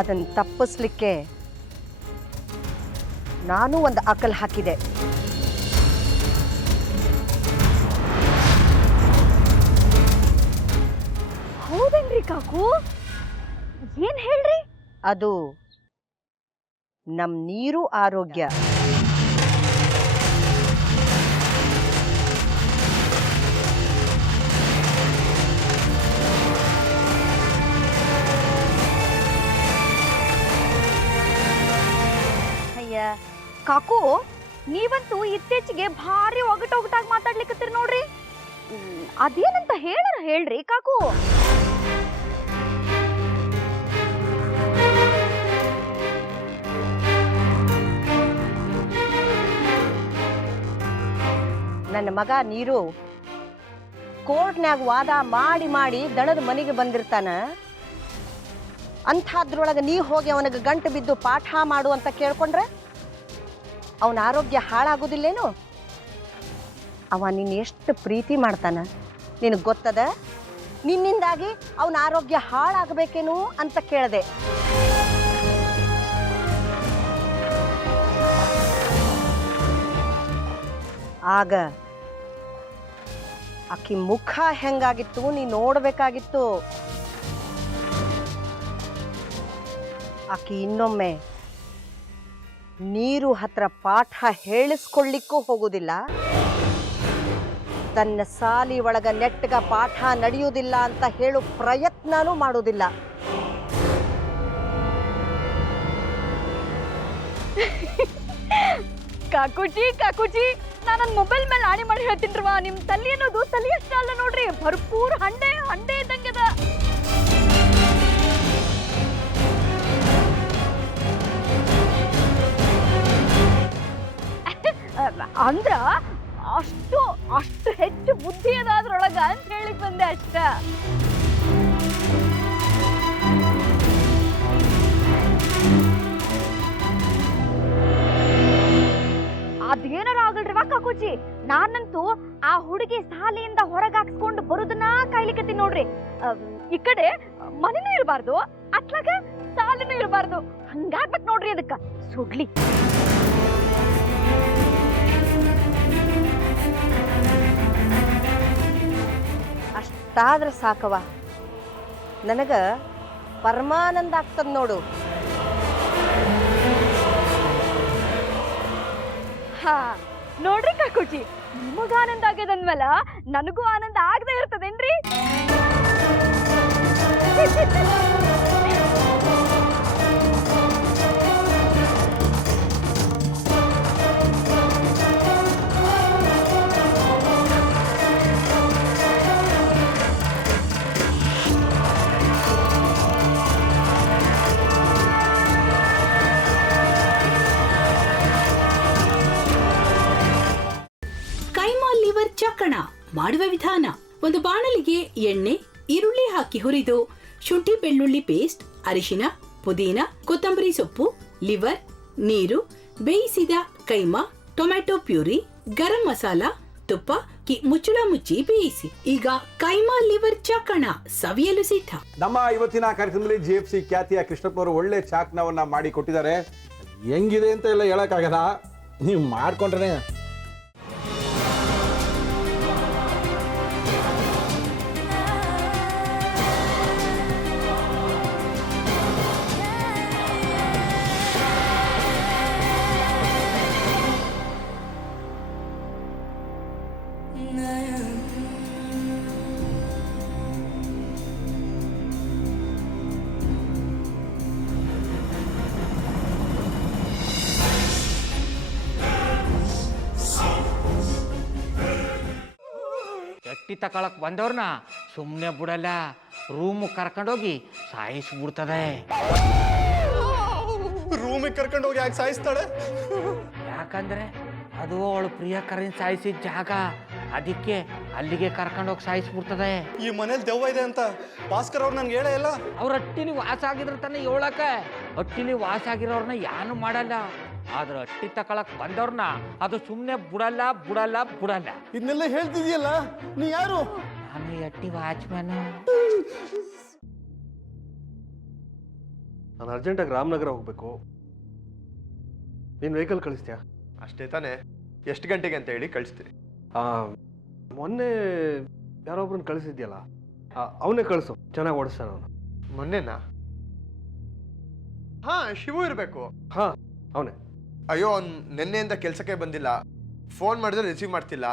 ಅದನ್ನು ತಪ್ಪಿಸ್ಲಿಕ್ಕೆ ನಾನು ಒಂದು ಅಕಲ್ ಹಾಕಿದೆ. ಹೌದೇನ್ರಿ ಕಾಕು? ಏನ್ ಹೇಳ್ರಿ? ಅದು ನಮ್ಮ ನೀರು ಆರೋಗ್ಯ. ಅಯ್ಯ ಕಾಕು, ನೀವಂತೂ ಇತ್ತೀಚೆಗೆ ಭಾರಿ ಒಗಟಾಗಿ ಮಾತಾಡ್ಲಿಕ್ಕತ್ತೀರಿ ನೋಡ್ರಿ. ಅದೇನಂತ ಹೇಳ್ರಿ ಕಾಕು. ನನ್ನ ಮಗ ನೀರು ಕೋರ್ಟ್ನ್ಯಾಗ ವಾದ ಮಾಡಿ ಮಾಡಿ ದಣದ ಮನೆಗೆ ಬಂದಿರ್ತಾನ. ಅಂಥದ್ರೊಳಗೆ ನೀ ಹೋಗಿ ಅವನಿಗೆ ಗಂಟು ಬಿದ್ದು ಪಾಠ ಮಾಡು ಅಂತ ಕೇಳ್ಕೊಂಡ್ರೆ ಅವನ ಆರೋಗ್ಯ ಹಾಳಾಗೋದಿಲ್ಲೇನು? ಅವ ನೀನು ಎಷ್ಟು ಪ್ರೀತಿ ಮಾಡ್ತಾನ ನಿನಗೆ ಗೊತ್ತದ? ನಿನ್ನಿಂದಾಗಿ ಅವನ ಆರೋಗ್ಯ ಹಾಳಾಗಬೇಕೇನು ಅಂತ ಕೇಳಿದೆ. ಆಗ ಆಕಿ ಮುಖ ಹೆಂಗಾಗಿತ್ತು ನೀ ನೋಡ್ಬೇಕಾಗಿತ್ತು. ಆಕಿ ಇನ್ನೊಮ್ಮೆ ನೀರು ಹತ್ರ ಪಾಠ ಹೇಳಿಸ್ಕೊಳ್ಳಿಕ್ಕೂ ಹೋಗುದಿಲ್ಲ, ತನ್ನ ಸಾಲಿ ಒಳಗ ನೆಟ್ಟಗ ಪಾಠ ನಡೆಯುವುದಿಲ್ಲ ಅಂತ ಹೇಳು ಪ್ರಯತ್ನನೂ ಮಾಡುವುದಿಲ್ಲ. ಕಾಕುಜಿ, ನಾನು ನನ್ನ ಮೊಬೈಲ್ ಮೇಲೆ ಆಣಿ ಮಾಡಿ ಹೇಳ್ತೀನ್ರವ, ನಿಮ್ ತಲೆ ಅನ್ನೋದು ತಲೆ ಅಷ್ಟೇ ಅಲ್ಲ ನೋಡ್ರಿ, ಭರ್ಪೂರ್ ಹಂಡೆ ಇದ್ದಂಗೆದ. ಅಂದ್ರ ಅಷ್ಟು ಹೆಚ್ಚು ಬುದ್ಧಿ ಅದಾದ್ರೊಳಗ ಅಂತ ಹೇಳಿಕ್ ಬಂದೆ ಅಷ್ಟ. ಅದೇನಾರ ಆಗಲ್ರಿವಾ ಕಾಕುಜಿ, ನಾನಂತೂ ಆ ಹುಡುಗಿ ಸಾಲಿಯಿಂದ ಹೊರಗೆ ಹಾಕ್ಸ್ಕೊಂಡು ಬರುದನ್ನ ಕಾಯ್ಲಿಕತ್ತೀನಿ ನೋಡ್ರಿ. ಈ ಕಡೆ ಮನೇನೂ ಇರಬಾರ್ದು, ಅತ್ಲಾಗ ಸಾಲಿನೂ ಇರಬಾರ್ದು, ಹಂಗಾಗ್ಬೇಕು ನೋಡ್ರಿ. ಅದಕ್ಕ ಸುಡ್ಲಿ. ಅಷ್ಟಾದ್ರೆ ಸಾಕವ, ನನಗ ಪರಮಾನಂದ ಆಗ್ತದ ನೋಡು. ಹಾ ನೋಡ್ರಿ ಕಾಕುಜಿ, ನಿಮಗ ಆನಂದ ಆಗ್ಯದಂದ್ಮೇಲ ನನಗೂ ಆನಂದ ಆಗದೆ ಇರ್ತದೇನ್ರಿ? ಕೈಮಾ ಲಿವರ್ ಚಕ್ಕಣ ಮಾಡುವ ವಿಧಾನ: ಒಂದು ಬಾಣಲಿಗೆ ಎಣ್ಣೆ, ಈರುಳ್ಳಿ ಹಾಕಿ ಹುರಿದು ಶುಂಠಿ ಬೆಳ್ಳುಳ್ಳಿ ಪೇಸ್ಟ್, ಅರಿಶಿನ, ಪುದೀನ, ಕೊತ್ತಂಬರಿ ಸೊಪ್ಪು, ಲಿವರ್, ನೀರು, ಬೇಯಿಸಿದ ಕೈಮಾ, ಟೊಮ್ಯಾಟೊ ಪ್ಯೂರಿ, ಗರಂ ಮಸಾಲ, ತುಪ್ಪ ಮುಚ್ಚಳ ಮುಚ್ಚಿ ಬೇಯಿಸಿ. ಈಗ ಕೈಮಾ ಲಿವರ್ ಚಾಕಣ ಸವಿಯಲು ಸಿದ್ಧ. ನಮ್ಮ ಇವತ್ತಿನ ಕಾರ್ಯಕ್ರಮದಲ್ಲಿ GFC ಖ್ಯಾತಿಯ ಕೃಷ್ಣಪ್ಪನವರು ಒಳ್ಳೆ ಚಾಕ್ನವನ್ನ ಮಾಡಿ ಕೊಟ್ಟಿದ್ದಾರೆ. ಹೆಂಗಿದೆ ಅಂತ ಎಲ್ಲ ಹೇಳಕ್ಕಾಗಲ್ಲ, ನೀವು ಮಾಡ್ಕೊಂಡ್ರೆ. ಎಟ್ಟಿ ತಕೊಳಕ್ ಬಂದವ್ರನ್ನ ಸುಮ್ಮನೆ ಬಿಡಲ್ಲ, ರೂಮ್ ಕರ್ಕೊಂಡೋಗಿ ಸಾಯಿಸ್ಬಿಡ್ತದೆ. ರೂಮಿಗೆ ಕರ್ಕೊಂಡೋಗಿ ಯಾಕೆ ಸಾಯಿಸ್ತಾಳೆ? ಯಾಕಂದ್ರೆ ಅದು ಅವಳು ಪ್ರಿಯಕರನ್ ಸಾಯಿಸಿದ ಜಾಗ, ಅದಕ್ಕೆ ಅಲ್ಲಿಗೆ ಕರ್ಕೊಂಡೋಗಿ ಸಾಯಿಸ್ಬಿಡ್ತದೆ. ಈ ಮನೇಲಿ ದೆವ್ವ ಇದೆ ಅಂತ ಭಾಸ್ಕರ್ ಅವ್ರು ನನ್ಗೆ ಹೇಳೇ ಇಲ್ಲ. ಅವ್ರ ಹಟ್ಟಿಲಿ ವಾಸ ಆಗಿದ್ರ ತಾನೆ ಹೇಳಕ. ಹಟ್ಟಿಲಿ ವಾಸ ಆಗಿರೋರ್ನ ಯಾನು ಮಾಡಲ್ಲ, ಆದ್ರೆ ಹಟ್ಟಿ ತಕೊಳಕ್ ಬಂದವ್ರನ್ನ ಅದು ಸುಮ್ಮನೆ ಬಿಡಲ್ಲ. ಇದನ್ನೆಲ್ಲ ಹೇಳ್ತಿದ್ಯಲ್ಲ, ನೀ ಯಾರು? ನಾನು ಹಟ್ಟಿ ವಾಚ್ಮ್ಯಾನು. ನಾನು ಅರ್ಜೆಂಟಾಗಿ ರಾಮನಗರ ಹೋಗಬೇಕು. ನೀನು ವೆಹಿಕಲ್ ಕಳಿಸ್ತೀಯಾ? ಅಷ್ಟೇ ತಾನೇ. ಎಷ್ಟು ಗಂಟೆಗೆ ಅಂತ ಹೇಳಿ ಕಳಿಸ್ತೀರಿ? ಮೊನ್ನೆ ಯಾರೊಬ್ರನ್ನ ಕಳಿಸಿದ್ಯಲ್ಲ, ಅವನೇ ಕಳಿಸು, ಚೆನ್ನಾಗಿ ಓಡಿಸ್ತಾನೆ ಅವನು. ಮೊನ್ನೆನಾ? ಹಾ, ಶಿವು ಇರಬೇಕು. ಹಾಂ, ಅವನೇ. ಅಯ್ಯೋ, ಅವ್ನು ನಿನ್ನೆಯಿಂದ ಕೆಲಸಕ್ಕೆ ಬಂದಿಲ್ಲ. ಫೋನ್ ಮಾಡಿದ್ರೆ ರಿಸೀವ್ ಮಾಡ್ತಿಲ್ಲ.